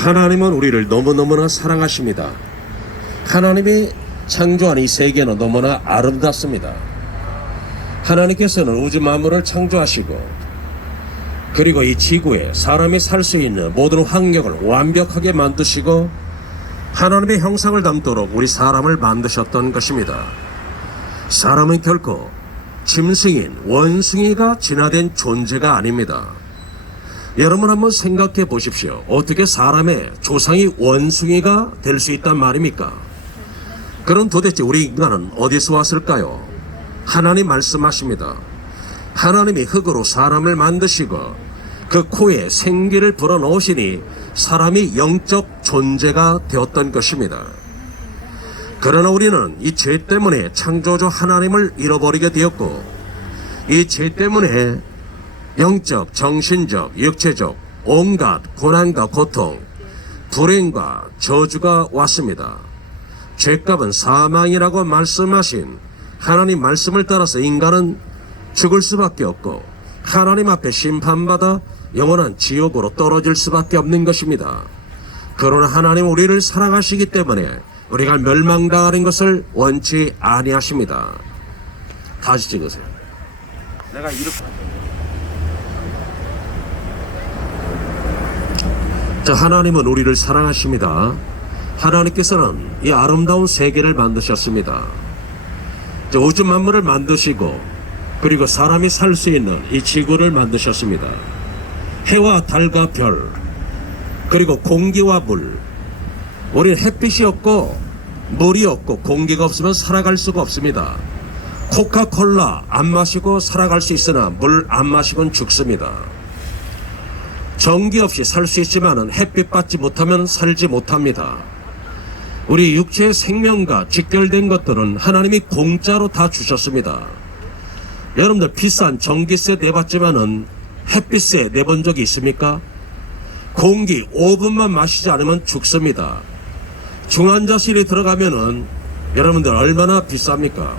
하나님은 우리를 너무너무나 사랑하십니다. 하나님이 창조한 이 세계는 너무나 아름답습니다. 하나님께서는 우주 만물을 창조하시고 그리고 이 지구에 사람이 살 수 있는 모든 환경을 완벽하게 만드시고 하나님의 형상을 담도록 우리 사람을 만드셨던 것입니다. 사람은 결코 짐승인 원숭이가 진화된 존재가 아닙니다. 여러분 한번 생각해 보십시오. 어떻게 사람의 조상이 원숭이가 될 수 있단 말입니까? 그럼 도대체 우리 인간은 어디서 왔을까요? 하나님 말씀하십니다. 하나님이 흙으로 사람을 만드시고 그 코에 생기를 불어넣으시니 사람이 영적 존재가 되었던 것입니다. 그러나 우리는 이 죄 때문에 창조주 하나님을 잃어버리게 되었고 이 죄 때문에 영적, 정신적, 육체적 온갖 고난과 고통, 불행과 저주가 왔습니다. 죄값은 사망이라고 말씀하신 하나님 말씀을 따라서 인간은 죽을 수밖에 없고 하나님 앞에 심판받아 영원한 지옥으로 떨어질 수밖에 없는 것입니다. 그러나 하나님은 우리를 사랑하시기 때문에 우리가 멸망당하는 것을 원치 아니하십니다. 다시 찍으세요. 내가 이렇게 자, 하나님은 우리를 사랑하십니다. 하나님께서는 이 아름다운 세계를 만드셨습니다. 우주 만물을 만드시고 그리고 사람이 살 수 있는 이 지구를 만드셨습니다. 해와 달과 별 그리고 공기와 물. 우리는 햇빛이 없고 물이 없고 공기가 없으면 살아갈 수가 없습니다. 코카콜라 안 마시고 살아갈 수 있으나 물 안 마시고는 죽습니다. 전기 없이 살 수 있지만은 햇빛 받지 못하면 살지 못합니다. 우리 육체의 생명과 직결된 것들은 하나님이 공짜로 다 주셨습니다. 여러분들 비싼 전기세 내봤지만은 햇빛세 내본 적이 있습니까? 공기 5분만 마시지 않으면 죽습니다. 중환자실에 들어가면은 여러분들 얼마나 비쌉니까?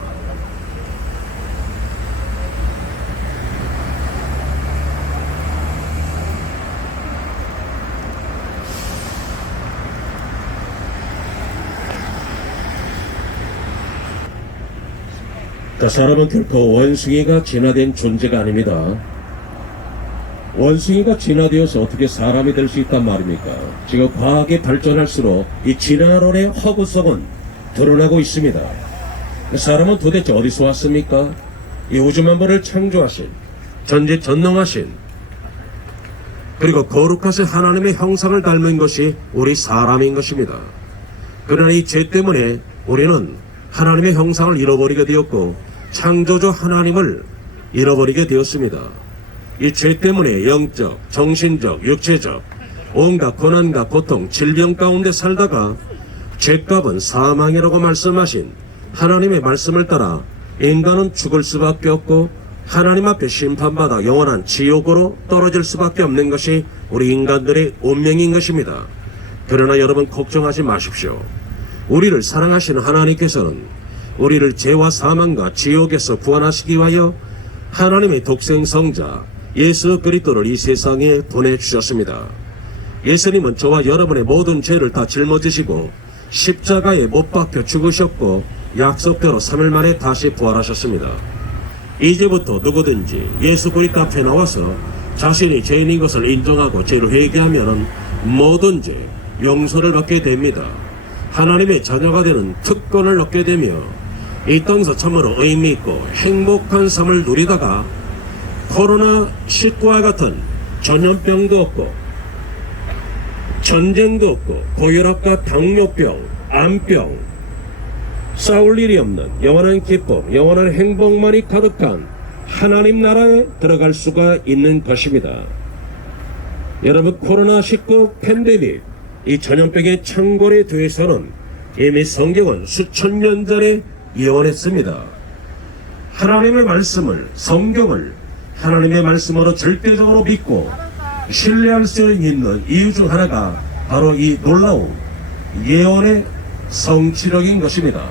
사람은 결코 원숭이가 진화된 존재가 아닙니다. 원숭이가 진화되어서 어떻게 사람이 될 수 있단 말입니까? 지금 과학이 발전할수록 이 진화론의 허구성은 드러나고 있습니다. 사람은 도대체 어디서 왔습니까? 이 우주 만물을 창조하신 전지전능하신 그리고 거룩하신 하나님의 형상을 닮은 것이 우리 사람인 것입니다. 그러나 이 죄 때문에 우리는 하나님의 형상을 잃어버리게 되었고 창조주 하나님을 잃어버리게 되었습니다. 이 죄 때문에 영적, 정신적, 육체적 온갖 고난과 고통, 질병 가운데 살다가 죄값은 사망이라고 말씀하신 하나님의 말씀을 따라 인간은 죽을 수밖에 없고 하나님 앞에 심판받아 영원한 지옥으로 떨어질 수밖에 없는 것이 우리 인간들의 운명인 것입니다. 그러나 여러분 걱정하지 마십시오. 우리를 사랑하시는 하나님께서는 우리를 죄와 사망과 지옥에서 구원하시기 위하여 하나님의 독생 성자 예수 그리스도를 이 세상에 보내주셨습니다. 예수님은 저와 여러분의 모든 죄를 다 짊어지시고 십자가에 못 박혀 죽으셨고 약속대로 3일 만에 다시 부활하셨습니다. 이제부터 누구든지 예수 그리스도 앞에 나와서 자신이 죄인인 것을 인정하고 죄를 회개하면 모든 죄 용서를 받게 됩니다. 하나님의 자녀가 되는 특권을 얻게 되며 이 땅에서 참으로 의미있고 행복한 삶을 누리다가 코로나19와 같은 전염병도 없고 전쟁도 없고 고혈압과 당뇨병, 암병 싸울 일이 없는 영원한 기쁨, 영원한 행복만이 가득한 하나님 나라에 들어갈 수가 있는 것입니다. 여러분 코로나19 팬데믹 이 전염병의 창궐에 대해서는 이미 성경은 수천 년 전에 예언했습니다. 하나님의 말씀을 성경을 하나님의 말씀으로 절대적으로 믿고 신뢰할 수 있는 이유 중 하나가 바로 이 놀라운 예언의 성취력인 것입니다.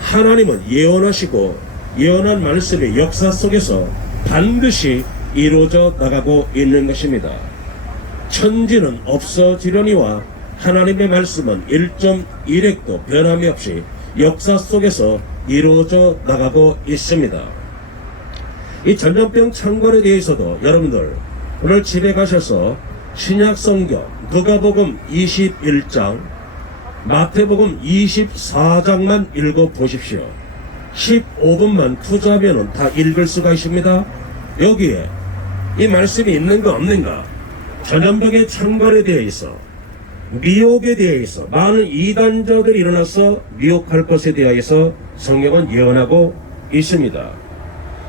하나님은 예언하시고 예언한 말씀의 역사 속에서 반드시 이루어져 나가고 있는 것입니다. 천지는 없어지려니와 하나님의 말씀은 1.1핵도 변함이 없이 역사 속에서 이루어져 나가고 있습니다. 이 전염병 창궐에 대해서도 여러분들 오늘 집에 가셔서 신약 성경 누가복음 21장 마태복음 24장만 읽어 보십시오. 15분만 투자하면 다 읽을 수가 있습니다. 여기에 이 말씀이 있는가 없는가, 전염병의 창궐에 대해서, 미혹에 대해서, 많은 이단자들이 일어나서 미혹할 것에 대하여서 성경은 예언하고 있습니다.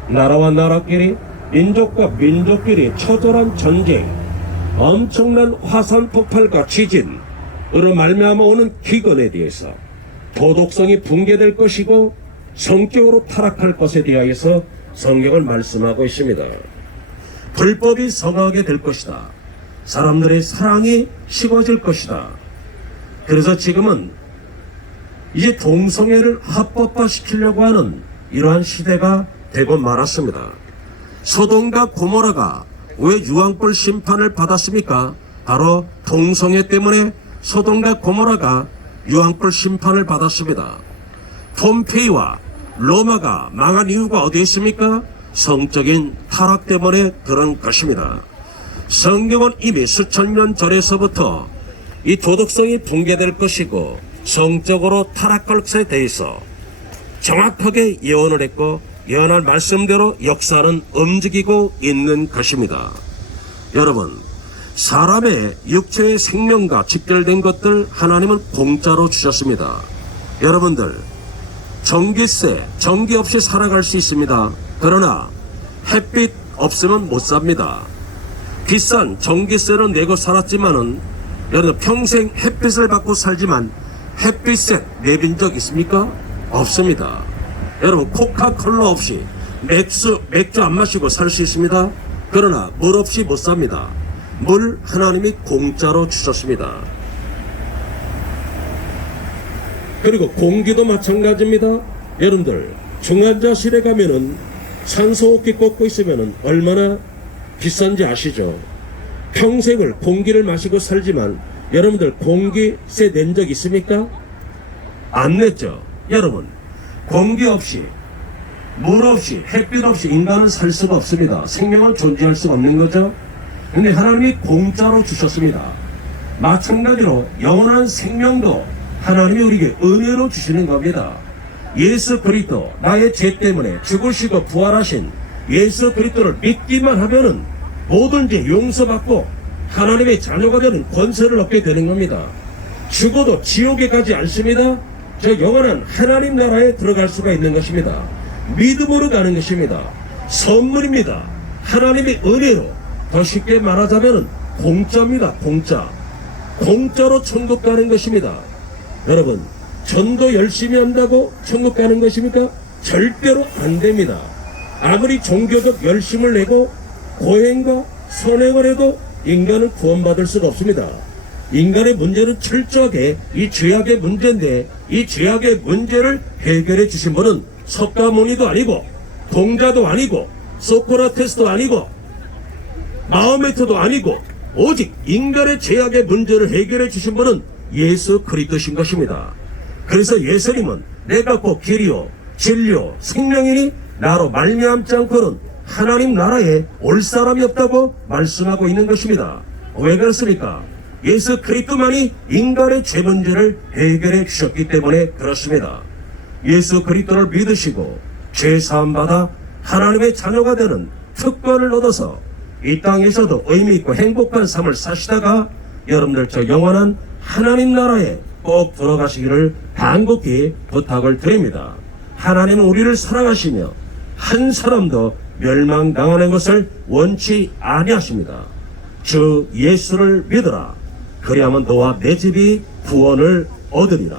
나라와 나라끼리, 민족과 민족끼리 처절한 전쟁, 엄청난 화산 폭발과 지진으로 말미암아 오는 기근에 대해서 도덕성이 붕괴될 것이고 성격으로 타락할 것에 대하여서 성경은 말씀하고 있습니다. 불법이 성하게 될 것이다. 사람들의 사랑이 식어질 것이다. 그래서 지금은 이제 동성애를 합법화시키려고 하는 이러한 시대가 되고 말았습니다. 소돔과 고모라가 왜 유황불 심판을 받았습니까? 바로 동성애 때문에 소돔과 고모라가 유황불 심판을 받았습니다. 폼페이와 로마가 망한 이유가 어디에 있습니까? 성적인 타락 때문에 그런 것입니다. 성경은 이미 수천 년 전에서부터 이 도덕성이 붕괴될 것이고 성적으로 타락할 것에 대해서 정확하게 예언을 했고 예언한 말씀대로 역사는 움직이고 있는 것입니다. 여러분, 사람의 육체의 생명과 직결된 것들 하나님은 공짜로 주셨습니다. 여러분들, 전기세, 전기 없이 살아갈 수 있습니다. 그러나 햇빛 없으면 못 삽니다. 비싼 전기세를 내고 살았지만은 여러분 평생 햇빛을 받고 살지만 햇빛세 내빈 적 있습니까? 없습니다. 여러분 코카콜라 없이 맥주 안 마시고 살 수 있습니다. 그러나 물 없이 못 삽니다. 물 하나님이 공짜로 주셨습니다. 그리고 공기도 마찬가지입니다. 여러분들 중환자실에 가면은 산소호흡기 꽂고 있으면은 얼마나 비싼지 아시죠? 평생을 공기를 마시고 살지만 여러분들 공기세 낸 적 있습니까? 안 냈죠. 여러분 공기 없이 물 없이 햇빛 없이 인간은 살 수가 없습니다. 생명은 존재할 수가 없는 거죠. 근데 하나님이 공짜로 주셨습니다. 마찬가지로 영원한 생명도 하나님이 우리에게 은혜로 주시는 겁니다. 예수 그리스도 나의 죄 때문에 죽으시고 부활하신 예수 그리스도를 믿기만 하면은 뭐든지 용서받고 하나님의 자녀가 되는 권세를 얻게 되는 겁니다. 죽어도 지옥에 가지 않습니다. 저 영원한 하나님 나라에 들어갈 수가 있는 것입니다. 믿음으로 가는 것입니다. 선물입니다. 하나님의 은혜로, 더 쉽게 말하자면 공짜입니다. 공짜로 천국 가는 것입니다. 여러분, 전도 열심히 한다고 천국 가는 것입니까? 절대로 안 됩니다. 아무리 종교적 열심을 내고 고행과 선행을 해도 인간은 구원받을 수가 없습니다. 인간의 문제는 철저하게 이 죄악의 문제인데 이 죄악의 문제를 해결해 주신 분은 석가모니도 아니고 동자도 아니고 소크라테스도 아니고 마호메트도 아니고 오직 인간의 죄악의 문제를 해결해 주신 분은 예수 그리스도신 것입니다. 그래서 예수님은 내가 곧 길이요 진리요 생명이니 나로 말미암지 않고는 하나님 나라에 올 사람이 없다고 말씀하고 있는 것입니다. 왜 그렇습니까? 예수 그리스도만이 인간의 죄 문제를 해결해 주셨기 때문에 그렇습니다. 예수 그리스도를 믿으시고 죄 사함 받아 하나님의 자녀가 되는 특권을 얻어서 이 땅에서도 의미 있고 행복한 삶을 사시다가 여러분들 저 영원한 하나님 나라에 꼭 들어가시기를 간곡히 부탁을 드립니다. 하나님은 우리를 사랑하시며 한 사람도 멸망당하는 것을 원치 아니하십니다. 주 예수를 믿으라. 그리하면 너와 내 집이 구원을 얻으리라.